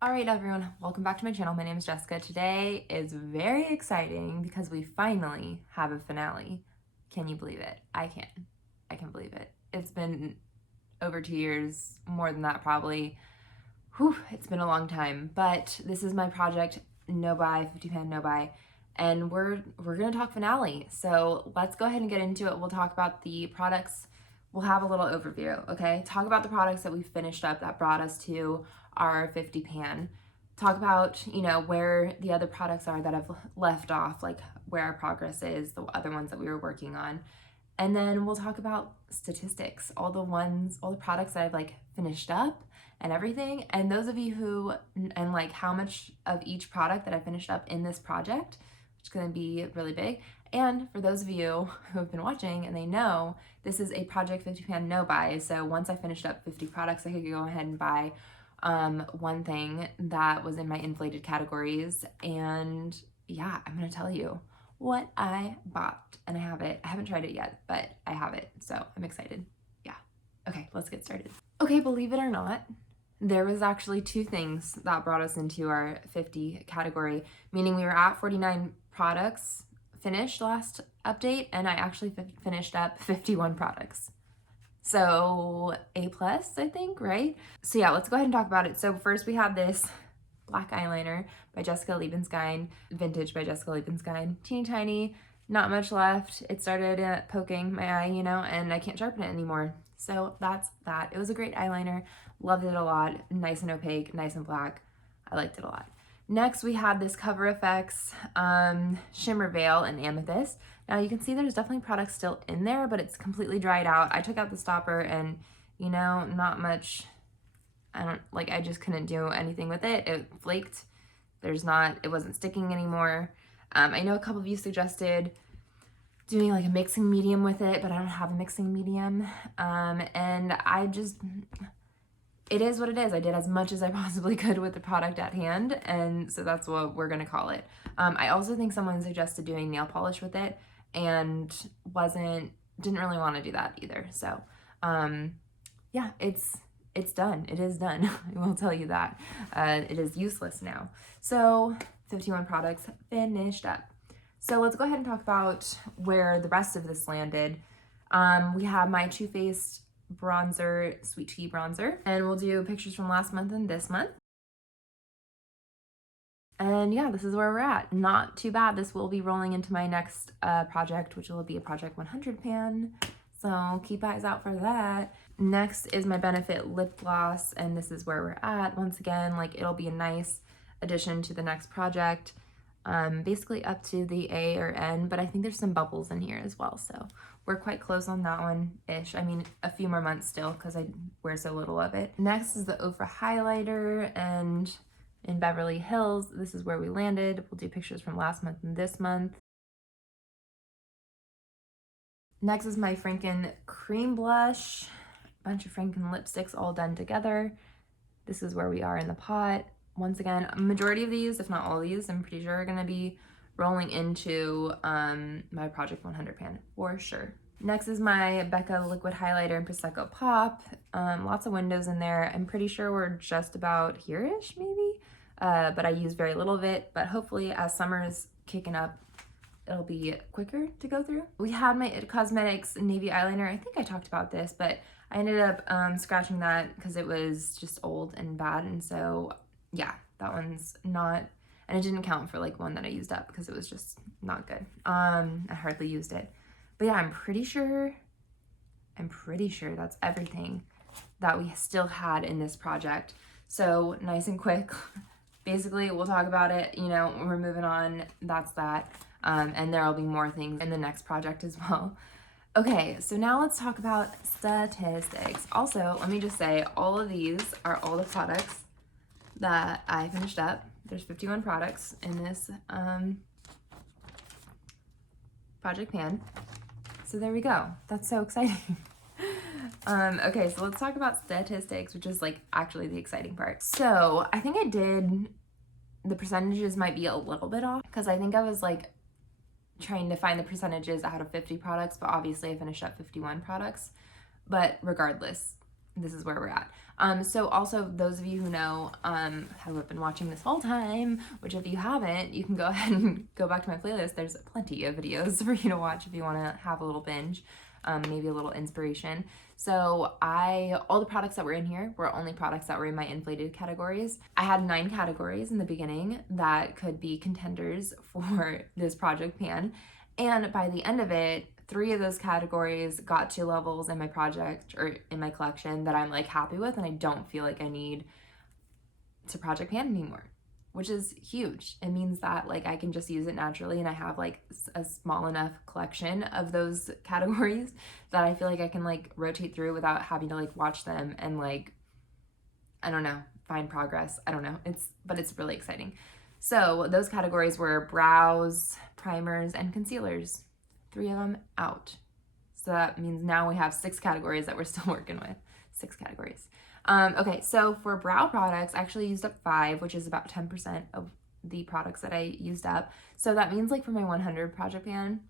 All right, everyone, welcome back to my channel. My name is Jessica. Today is very exciting because we finally have a finale. Can you believe it? I can. I can believe it. It's been over 2 years, more than that probably. Whew, it's been a long time, but this is my project, No Buy, 50 pan No Buy, and we're gonna talk finale. So let's go ahead and get into it. We'll talk about the products. We'll have a little overview, okay? Talk about the products that we finished up that brought us to our 50 pan. Talk about, where the other products are that have left off, like where our progress is, the other ones that we were working on. And then we'll talk about statistics, all the products that I've like finished up and everything. And those of you and like how much of each product that I finished up in this project, which is gonna be really big. And for those of you who have been watching and they know, this is a Project 50 Pan No Buy. So once I finished up 50 products, I could go ahead and buy one thing that was in my inflated categories. And yeah, I'm gonna tell you what I bought, and I have it. I haven't tried it yet, but I have it, so I'm excited. Yeah. Okay, let's get started. Okay, believe it or not, there was actually two things that brought us into our 50 category, meaning we were at 49 products finished last update, and I actually finished up 51 products. So A+, I think, right? So yeah, let's go ahead and talk about it. So first we have this black eyeliner by Jessica Liebenskind, vintage by Jessica Liebenskind, teeny tiny, not much left. It started poking my eye, and I can't sharpen it anymore. So that's that. It was a great eyeliner, loved it a lot, nice and opaque, nice and black. I liked it a lot. Next, we had this Cover FX Shimmer Veil in Amethyst. Now you can see there's definitely products still in there, but it's completely dried out. I took out the stopper and, not much, I just couldn't do anything with it. It flaked. It wasn't sticking anymore. I know a couple of you suggested doing like a mixing medium with it, but I don't have a mixing medium. And it is what it is. I did as much as I possibly could with the product at hand, and so that's what we're gonna call it. I also think someone suggested doing nail polish with it and didn't really want to do that either. So yeah, it's done. It is done. I will tell you that. It is useless now. So 51 products finished up. So let's go ahead and talk about where the rest of this landed. We have my Too Faced bronzer, Sweet Tea bronzer, and we'll do pictures from last month and this month. And yeah, this is where we're at. Not too bad. This will be rolling into my next project, which will be a Project 100 pan. So keep eyes out for that. Next is my Benefit lip gloss, and this is where we're at. Once again, it'll be a nice addition to the next project. Basically up to the A or N, but I think there's some bubbles in here as well. So we're quite close on that one-ish. I mean, a few more months still because I wear so little of it. Next is the Ofra highlighter, and in Beverly Hills, this is where we landed. We'll do pictures from last month and this month. Next is my Franken cream blush, a bunch of Franken lipsticks all done together. This is where we are in the pot. Once again, a majority of these, if not all of these, I'm pretty sure are gonna be rolling into my Project 100 pan for sure. Next is my Becca liquid highlighter in Prosecco Pop. Lots of windows in there. I'm pretty sure we're just about here-ish maybe, but I use very little of it, but hopefully as summer is kicking up, it'll be quicker to go through. We had my It Cosmetics navy eyeliner. I think I talked about this, but I ended up scratching that because it was just old and bad, and so yeah, that one's not, and it didn't count for one that I used up because it was just not good. I hardly used it. But yeah, I'm pretty sure that's everything that we still had in this project. So nice and quick. Basically, we'll talk about it, we're moving on, that's that. And there'll be more things in the next project as well. Okay, so now let's talk about statistics. Also, let me just say, all of these are all the products that I finished up. There's 51 products in this project pan. So there we go. That's so exciting. Okay, so let's talk about statistics, which is actually the exciting part. So I think the percentages might be a little bit off because I think I was trying to find the percentages out of 50 products, but obviously I finished up 51 products. But regardless, this is where we're at. So also those of you who know, who have been watching this whole time, which if you haven't, you can go ahead and go back to my playlist. There's plenty of videos for you to watch if you want to have a little binge, maybe a little inspiration. So all the products that were in here were only products that were in my inflated categories. I had 9 categories in the beginning that could be contenders for this project pan. And by the end of it, 3 of those categories got to levels in my project or in my collection that I'm like happy with, and I don't feel like I need to project pan anymore, which is huge. It means that like I can just use it naturally, and I have like a small enough collection of those categories that I feel like I can like rotate through without having to like watch them and like, I don't know, find progress. I don't know. But it's really exciting. So those categories were brows, primers, and concealers. 3 of them out. So that means now we have 6 categories that we're still working with. 6 categories. Okay, so for brow products, I actually used up 5, which is about 10% of the products that I used up. So that means like for my 100 project pan,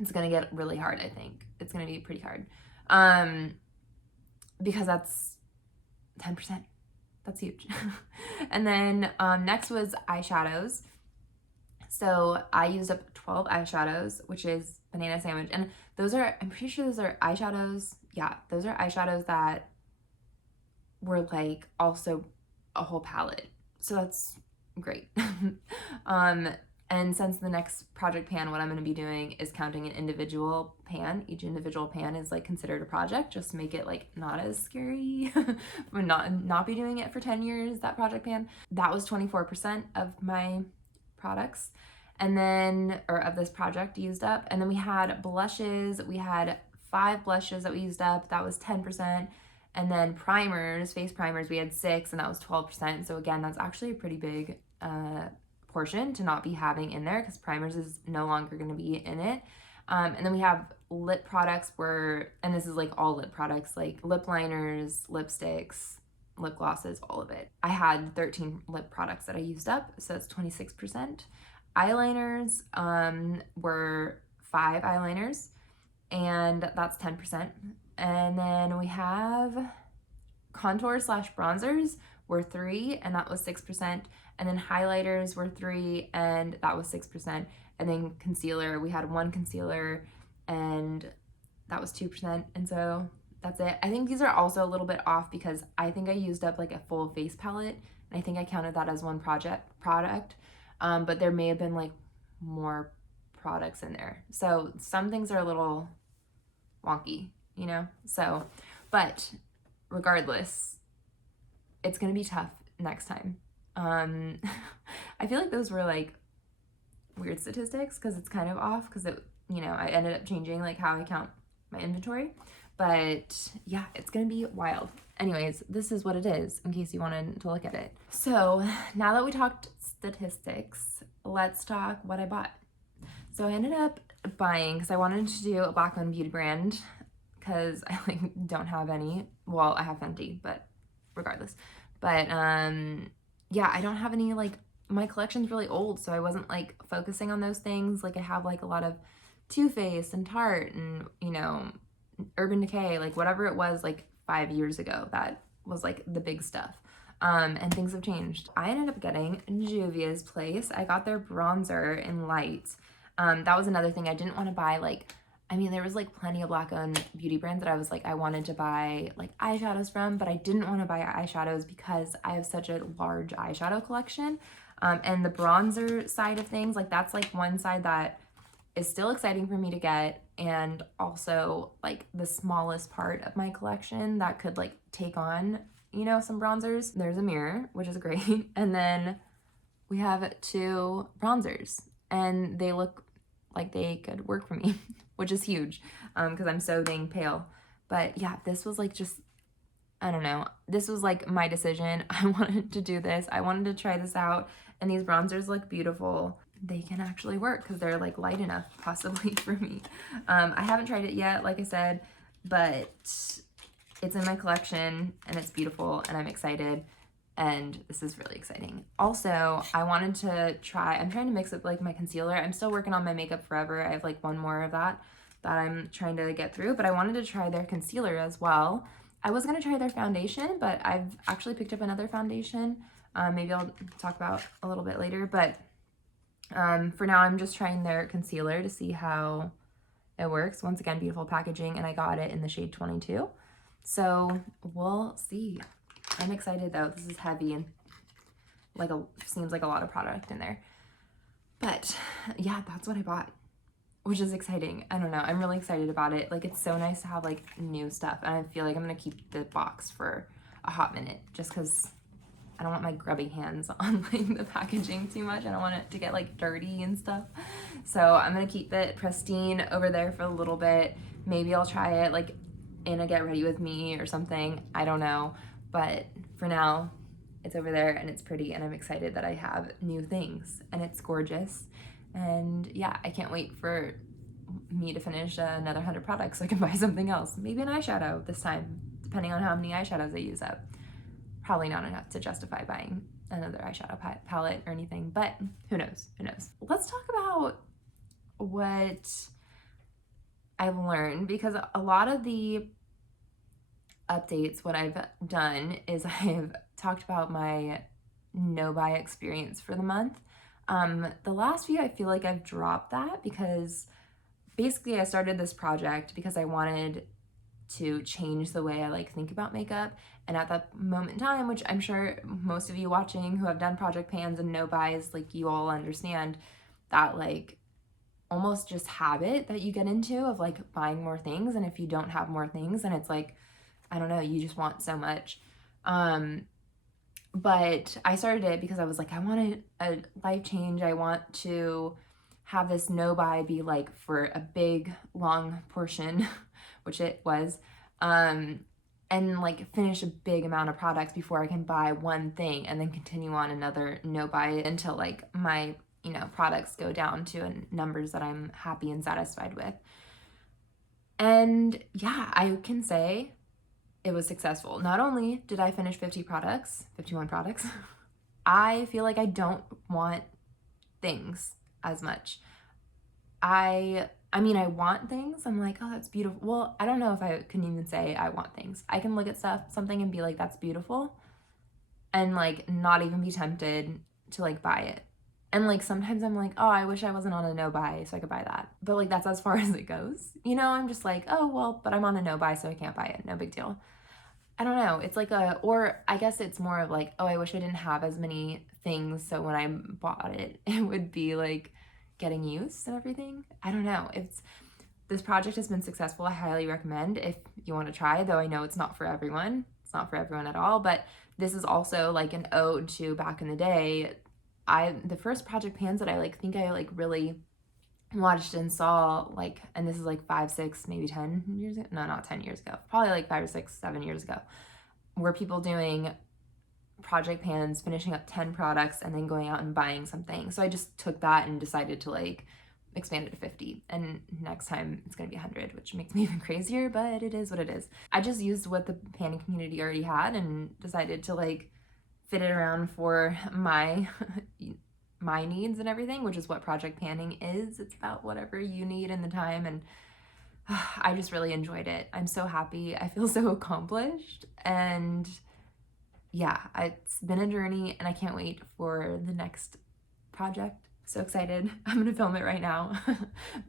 it's gonna get really hard, I think. It's gonna be pretty hard. Because that's 10%. That's huge. And then next was eyeshadows. So I used up 12 eyeshadows, which is banana sandwich. And those are, I'm pretty sure those are eyeshadows. Yeah, those are eyeshadows that were like also a whole palette. So that's great. And since the next project pan, what I'm going to be doing is counting an individual pan. Each individual pan is like considered a project, just to make it like not as scary, but not be doing it for 10 years, that project pan. That was 24% of my products, and then, or of this project used up. And then we had blushes. We had 5 blushes that we used up. That was 10%. And then primers, face primers, we had 6, and that was 12%. So again, that's actually a pretty big portion to not be having in there, because primers is no longer going to be in it. And then we have lip products and this is like all lip products, like lip liners, lipsticks, lip glosses, all of it. I had 13 lip products that I used up, so that's 26%. Eyeliners were 5 eyeliners, and that's 10%. And then we have contour/bronzers were 3, and that was 6%. And then highlighters were 3, and that was 6%. And then concealer, we had 1 concealer, and that was 2%. And so that's it. I think these are also a little bit off because I think I used up like a full face palette, and I think I counted that as one product. But there may have been like more products in there. So some things are a little wonky, you know? So, but regardless, it's gonna be tough next time. I feel like those were like weird statistics because it's kind of off because it, you know, I ended up changing like how I count my inventory. But yeah, it's gonna be wild. Anyways, this is what it is in case you wanted to look at it. So now that we talked statistics, let's talk what I bought. So I ended up buying, because I wanted to do a black-owned beauty brand because I like don't have any. Well, I have Fenty, but regardless. But yeah, I don't have any, like, my collection's really old, so I wasn't like focusing on those things. Like I have like a lot of Too Faced and Tarte and, you know, Urban Decay, like whatever it was like 5 years ago, that was like the big stuff. And things have changed. I ended up getting Juvia's Place. I got their bronzer in light. That was another thing I didn't want to buy. Like, I mean, there was like plenty of black-owned beauty brands that I was like, I wanted to buy like eyeshadows from, but I didn't want to buy eyeshadows because I have such a large eyeshadow collection. And the bronzer side of things, like that's like one side that is still exciting for me to get, and also like the smallest part of my collection that could like take on, you know, some bronzers. There's a mirror, which is great. And then we have 2 bronzers, and they look like they could work for me, which is huge because I'm so dang pale. But yeah, this was like just, I don't know. This was like my decision. I wanted to do this. I wanted to try this out, and these bronzers look beautiful. They can actually work because they're like light enough possibly for me. I haven't tried it yet, like I said, but it's in my collection and it's beautiful and I'm excited, and this is really exciting. Also, I wanted to try, I'm trying to mix up like my concealer. I'm still working on my Makeup Forever. I have like one more of that I'm trying to get through, but I wanted to try their concealer as well. I was gonna try their foundation, but I've actually picked up another foundation. Maybe I'll talk about a little bit later, but for now I'm just trying their concealer to see how it works. Once again, beautiful packaging, and I got it in the shade 22. So we'll see. I'm excited though. This is heavy and seems like a lot of product in there. But yeah, that's what I bought, which is exciting. I don't know. I'm really excited about it. Like, it's so nice to have like new stuff. And I feel like I'm gonna keep the box for a hot minute just because I don't want my grubby hands on like the packaging too much. I don't want it to get like dirty and stuff. So I'm gonna keep it pristine over there for a little bit. Maybe I'll try it like in a get ready with me or something. I don't know. But for now, it's over there and it's pretty, and I'm excited that I have new things and it's gorgeous. And yeah, I can't wait for me to finish another 100 products so I can buy something else. Maybe an eyeshadow this time, depending on how many eyeshadows I use up. Probably not enough to justify buying another eyeshadow palette or anything, but who knows, who knows. Let's talk about what I've learned, because a lot of the updates, what I've done is I've talked about my no-buy experience for the month. The last few, I feel like I've dropped that because basically I started this project because I wanted to change the way I like think about makeup. And at that moment in time, which I'm sure most of you watching who have done project pans and no buys, like you all understand that like almost just habit that you get into of like buying more things. And if you don't have more things, then it's like, I don't know, you just want so much. But I started it because I was like, I wanted a life change. I want to have this no buy be like for a big long portion, which it was, and like finish a big amount of products before I can buy one thing and then continue on another no buy until like my, you know, products go down to numbers that I'm happy and satisfied with. And yeah, I can say it was successful. Not only did I finish 51 products, I feel like I don't want things as much. I mean, I want things. I'm like, oh, that's beautiful. Well, I don't know if I can even say I want things. I can look at something and be like, that's beautiful, and like not even be tempted to like buy it. And like sometimes I'm like, oh, I wish I wasn't on a no buy so I could buy that. But like that's as far as it goes. You know, I'm just like, oh, well, but I'm on a no buy so I can't buy it. No big deal. I don't know. It's like or I guess it's more of like, oh, I wish I didn't have as many things so when I bought it, it would be like getting used and everything. I don't know. This project has been successful. I highly recommend if you want to try, though I know it's not for everyone. It's not for everyone at all, but this is also like an ode to back in the day. The first project pans that I like think I like really watched and saw, like, and this is like 5, 6, maybe 10 years ago. No, not 10 years ago. Probably like 5 or 6, 7 years ago, were people doing project pans, finishing up 10 products and then going out and buying something. So I just took that and decided to like expand it to 50. And next time it's going to be 100, which makes me even crazier, but it is what it is. I just used what the panning community already had and decided to like fit it around for my needs and everything, which is what project panning is. It's about whatever you need in the time, and I just really enjoyed it. I'm so happy. I feel so accomplished, and yeah, it's been a journey, and I can't wait for the next project. So excited. I'm gonna film it right now.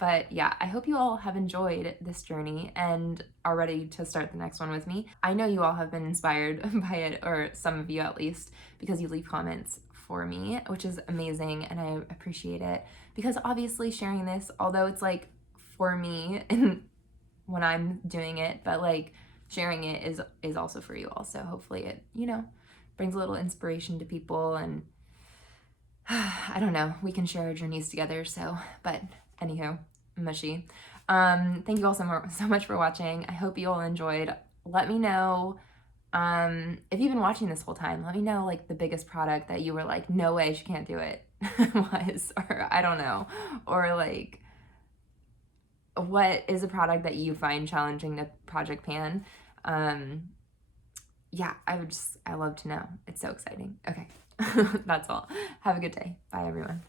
But yeah, I hope you all have enjoyed this journey and are ready to start the next one with me. I know you all have been inspired by it, or some of you at least, because you leave comments for me, which is amazing, and I appreciate it. Because obviously sharing this, although it's like for me and when I'm doing it, but like sharing it is also for you all. So hopefully it, you know, brings a little inspiration to people, and I don't know, we can share our journeys together. So, but anywho, mushy. Thank you all so much for watching. I hope you all enjoyed. Let me know if you've been watching this whole time. Let me know like the biggest product that you were like, no way, she can't do it was, or I don't know, or like what is a product that you find challenging to project pan. Yeah, I love to know. It's so exciting. Okay. That's all. Have a good day. Bye, everyone.